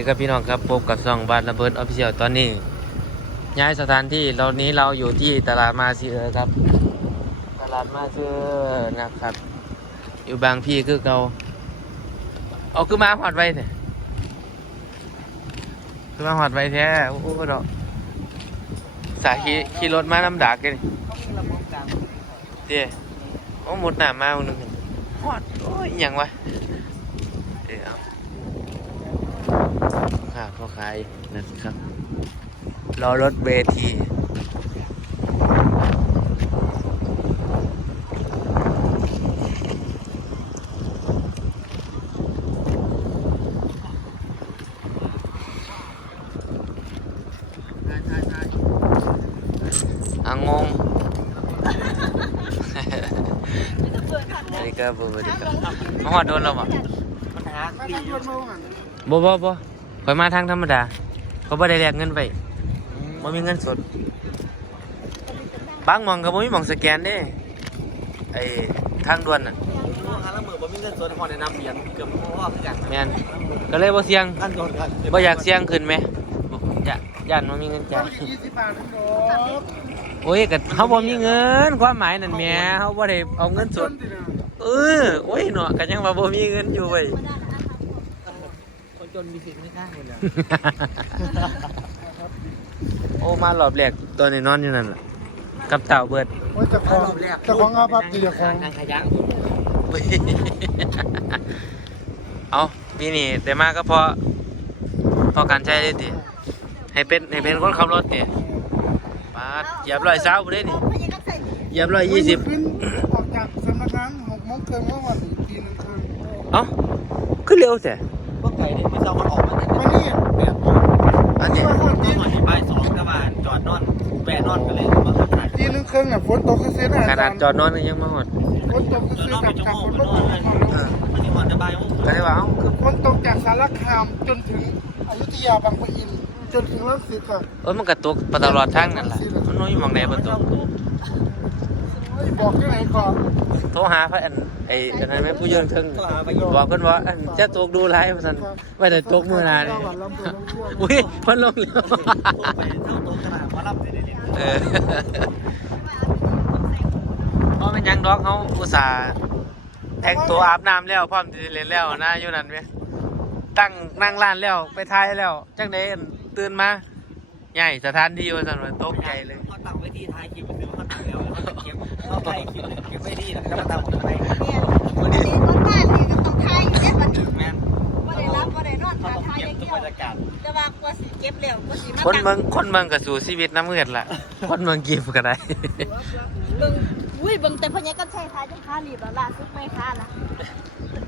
สวัสดีครับพี่น้องครับพบกับซองบ้านระเบิดออฟฟิเชียลตอนนี้ ย้ายสถานที่เรานี้เราอยู่ที่ตลาดมาซีเออครับ ตลาดมาซีเออนะครับ อยู่บางพี่คือเกาเอาคือมาหอดไว้เถอะคือมาหอดไว้แท้โอ้โหเนาสาขี่ขี่รถมาน้ำดักกันเดี๋ยวโอ้หมดหน้ามาหนึ่งหอดโอ้ยอิหยังวะเดี๋ยวเอา ค่ะ พ่อขายนะครับ รอรถเวทีอะงงสวัสดีครับสวัสดีครับมาหอดโดนเราบ่ปัญหาดีอยู่บ่บ่บ่ ข่อยมาทางธรรมดาเขาบ่ได้แลกเงินไปบ่มีเงินสด บางหมองก็บ่มีหมองสแกนเด้ไอ้ทางด่วนน่ะหาละมือบ่มีเงินสดพอแนะนำเหรียญเกือบพ่อคือกันแม่นก็เลยบ่เสี่ยงขั้นตอนกันบ่อยากเสี่ยงขึ้นไหมบ่อย่าย่านบ่มีเงินจ่ายยี่สิบบาททั้งหมดโอ้ยก็เฮาบ่มีเงินความหมายนั่นแหมเฮาบ่ได้เอาเงินสดเออโอ้ยเนาะก็ยังว่าบ่มีเงินอยู่เว้ยค นจนมีสิทธิ์ไม่ได้หมดเลยโอ้มารอบแรกตัวนี้นอนอยู่นั่นล่ะกับเต่าเบิดว่าจะของจะของอาภัพดีจะของนางขยันเว้ยเอาปีนี้แต่มาก็พอพอการใช้ได้ดิให้เป็นให้เป็นคนขับรถดิปาดเหยียบร้อยเช้าไปเลยดิเหยียบร้อยยี่สิบขึ้นออกจากสำนักงานหกโมงครึ่งเมื่อวันอีกทีหนึงคือเอ้าขึ้นเร็วแต่พวกไก่เนี่ยไม่ เจ้ามันออกมาแต่วันนี้แบบอันนี้มาหอดที่ทีหมดที่บ่ายสองกระบาลจอดนอนแวะนอนกันเลยมาขับถ่ายทีหนึงครึ่งอะฝนตกเสียนะขนาดจอดนอนยังมาหอดฝนตกจอดเสียนอนจาไปกชั่วจากโมงฝนนตอกนเลยมันที่หมดจะบ่ายโมงก็เลยว่าเอ้าคือฝนตกจากสารคามจนถึงอยุธยาบางปะอินจนถึงรังสิตอะเออมันกระตุกไปตลอดทางนั่นแหละมันน้อยมองไหนประตู เฮ้ยบอกที่ไหนก่อนโทรหาพระอันไอ้อันนั้นไหมผู้ยืนเทึงก็หาไปอยู่บอกเพิ่นว่าอันจะตกดูไรมาสันไม่ได้ตกมือหนานี่ลำพูนลำพูนอุ้ยเพิ่นลงแล้วไปเท่าโต๊ะขนาดว่ารับเลยเนี่ยเออเพราะมันยังดอกเขาอุตส่าห์แต่งตัวอาบน้ำแล้วพร้อมที่จะเล่นแล้วนะอยู่นั่นไหมตั้งนั่งร้านแล้วไปทายแล้วจังไดอั่นตื่นมา ใหญ่สถานที่ว่าสันว่าตกใจเลยเขาตั้งไว้ที่ท้ายคลิปคือเขาตั้งแล้วแล้วเก็บเขาใกล้คลิปเก็บไว้ดีแล้วก็ตั้งไว้วันนี้แม่นบ่ได้รับบ่ได้นอนเขาทาต้องทายเก็บอย่างทุเดีกยวบรรยากาศแต่ว่ากว่าสิเก็บแล้วกว่าสิมาคนตั้งเมืองคนเมืองก็สู่ชีวิตน้ำเงินล่ะคนเมืองกีบก็ได้เบิ่งอุ้ยเบิ่งแต่พญากันใช้ทายจังค่ารีบแล้วล่ะซุกไม่ค่าล่ะ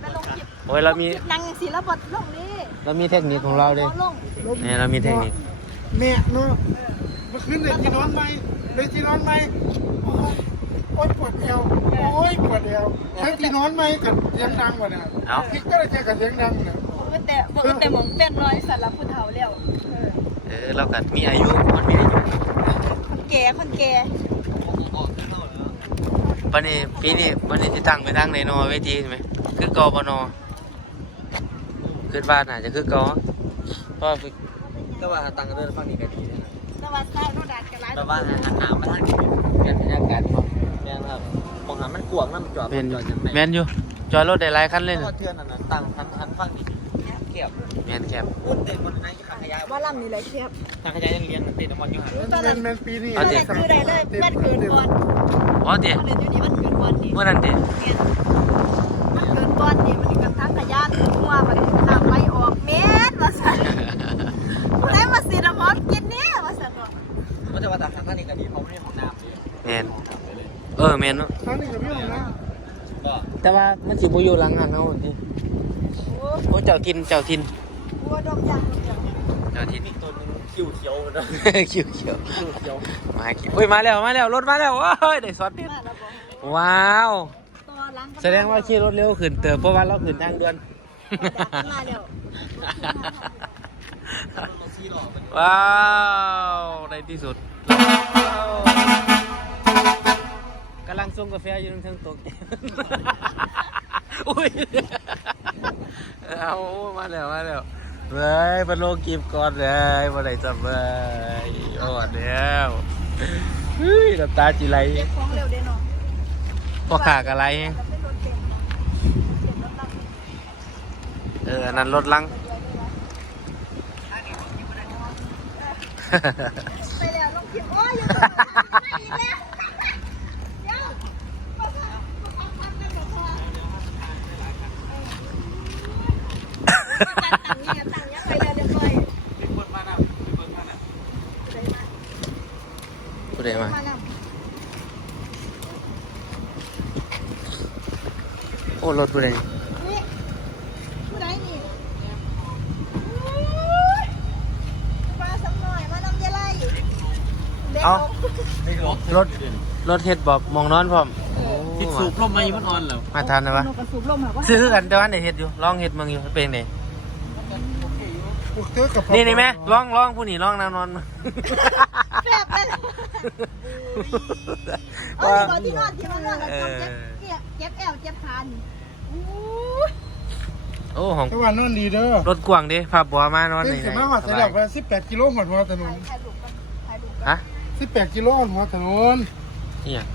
ไปลงคลิปโอ้ยเรามีคลิปนั่งจังซี่แล้วบ่ลงนี่เรามีเทคนิคของเราดิบ่ลงเนี่ยเรามีเทคนิค แม่เนาะมาขึ้นเลยที่นอนไหมเลยที่นอนไหมโอ้ยโอ้ยปวดเอวโอ้ยปวดเอวใช้ที่นอนไหมกับเสียงดังกว่าเนี่ยเอาคิดก็เลยเจอกับเสียงดังเนี่ยบ่แต่บ่แต่หมองเป็นร้อยสารบผู้เฒ่าแล้วเออเออเราก็มีอายุมันมีอายุคนแก่คนแก่วันนี้ปีนี้วันนี้ที่ตั้งไปทางไหนเนอเวทีใช่ไหมคือกบนขึ้นบ้านอาจจะคือกเพราะว่า ก็ว่าตังค์เดินฟังนี้ก็ดีนะแต่ว่าสาวโนดากันหลายแต่ว่าหาหามาทางนี้เป็นบรรยากาศของแม่นครับมองหามันกวางน้ำจอดแมนจอดยังไงแมนอยู่จอดรถได้หลายคันเลยเพราะนะว่าเทือนอันนั้นตังทันทันฟังนี่เก็บแมนแคบพูดเต็มคนนั้นที่ขังขยะว่าลำนี่เลยเทียบขังขยะยังเรียนมันติดน้ำมันอยู่หันตอนแมนั้นนแมนปีนี้ตอนนั้นคือได้เลยแม่นคืนก่อนอ๋อเดี๋ยตอนนั้นอยู่นี่มันคืนก่อนนี่เมื่อนั้นเดี๋ยเนี่ยมันเกินก้อนนี่มันกันทั้งขยานหัวมันน้ำไหลออกเม็ดว่าสั่น ผู้ใดมาสีน้ำมันกินเนี่ยว่าสั่นเนาะก็จะว่าตังค์ท่านนี้ก็ดีเพราะไม่ได้ของน้ำเลยแมนเออแมนเนาะครั้งนี้กับพี่ของนะก็แต่ว่ามันสิบ่อยู่หลังหันเอาดิโอ้โอ้เจ้าทินเจ้าทินหัวดอกยางดอกยางเจ้าทินนี่ตัวนึงคิ้วเขียวนะคิวเขียวคิ้วเขียวมาคิวเฮ้ยมาแล้วมาแล้วรถมาแล้วว้ายได้ซอสติดมาแล้วบ่ว้าวตัวหลังก็แสดงว่าขี่รถเร็วขึ้นเติมเพราะว่าเราขึ้นทางเดือนมาแล้ว ว้าวในที่สุดกำลังส่งกาแฟอยู่ทางตกอุ้ยเอามาแล้วมาแล้วเว้ยมันลงกีบก่อนเลยมาได้จับเว้ยโอ้แล้วเฮ้ยน้ำตาจีไหลเก็บของเร็วเด้เนาะพอขากอะไรจะไม่รถเต็มเต็มรถตั้งเอออันนั้นรถลัง ไปแล้วลงคลิปโอ้ยไม่อีแล้วเดี๋ยวเอาค่ะเอาค่ะเอาค่ะตั้งเนี่ยตั้งเนี่ยไปแล้วเรียบร้อยนคนมานะเป็นคนมานะผู้ใดมามาโอ้รถผู้ใด นี่ผู้ใดนี่ปลาสำหน่อยมานำยาไล่ เด็กลงไม่หรอกรถรถเฮ็ดบอบมองนอนพร้อมโอ้ติดสูบลมไม่มันอ่อนแล้วมาทันนะวะนกกระสูบลมหาว่าซื้อกันแต่ว่าไหนเฮ็ดอยู่ลองเฮ็ดเมืองอยู่เป็นไงพวกเธอกับนี่นี่แม่ลองลองผู้นี่ลองแนวนอนมาแฝบไปเลยเอาที่นอนที่นอนที่นอนนอนแล้วจมเจ็บเนี่ยเจ็บแอวเจ็บขานี่อู้ยโอ้ของตะวันนอนดีเด้อรถกว้างดิภาพบัวมานอนเต้นนี่เสร็จมาหัวเสร็จแล้วไปสิบแปดกิโลหมดหัวถนนถ่ายรูปกันถ่ายรูปกันฮะ สิบแปดกิโลหัวถนนนี่หยัง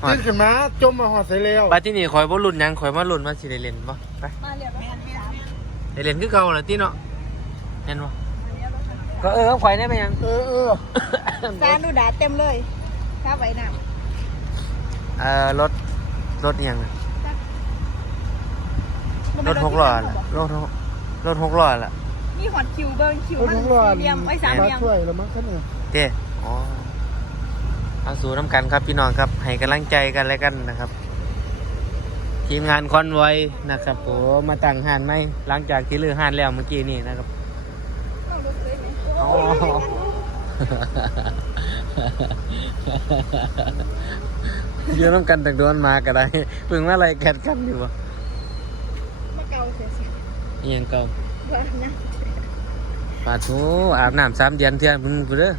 เต้นขึ้นมาจมมาหัวเสร็จแล้วบัดที่นี่ข่อยบ่รุ่นหยังข่อยมารุ่นมาสิได้เล่นบ่ไปมาเรียบร้อยสามได้เล่นคือเก่าล่ะติเนาะเห็นบ่ก็เออข่อยได้ไปยัง เออเออจานดูดาเต็มเลยข้าไว้น้เอ่อรถรถอิหยังน่ะำรถหกล้อล่ะรถหกรถหกล้อล่ะ มีหอดคิวเบิ้งคิวคนมันของเราสี่เหลี่ยมไอ้สามเหมาลี่ยมช่วยแล้วมั้งคะเนี่ยเด้อ๋อเอาสู่น้ำกันครับพี่น้องครับ ให้กำลังใจกันแล้วกันนะครับ ทีมงานคอนไวอยนะครับผมมาตั้งห้านไหมหลังจากที่ลือห้านแล้วเมื่อกี้นี่นะครับอ๋อเยอะน้ำกันแต่งโดนมาก็ได้เพิ่งมาอะไรกันกันอยู่วะมาเกาเสียเสียอิหยังเก่าว่านะ ปาทูอาบน้ำสามเดือนเทื่อนมึงกูเด้อ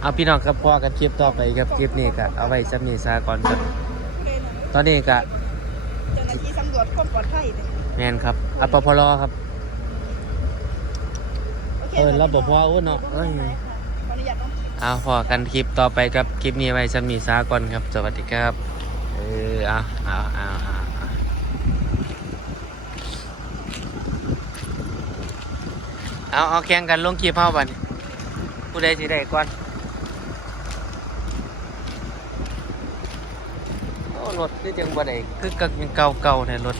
เอาพี่น้องครับพอกันคลิปต่อไปครับคลิปนี้ก็เอาไว้ซ้ำนี้ซาก่อนครับตอนนี้ก็เจ้าหน้าที่สำรวจความปลอดภัยเลยแมนครับอปพลครับโอคเออแล้วบอกว่าอ้วนเนาะเอ้ย ขออนุญาตต้องเอาพอกันคลิปต่อไปครับคลิปนี้ไว้ซ้ำนี้ซาก่อนครับ สวัสดีครับ เออเอาเอาเอาเอา เอาเอาแข่งกันลงกี่เผาบันี้ผู้ใดสิได้ก่อนโอ้รถคือจังบ่ได้คือกักยังเก่าๆในรถ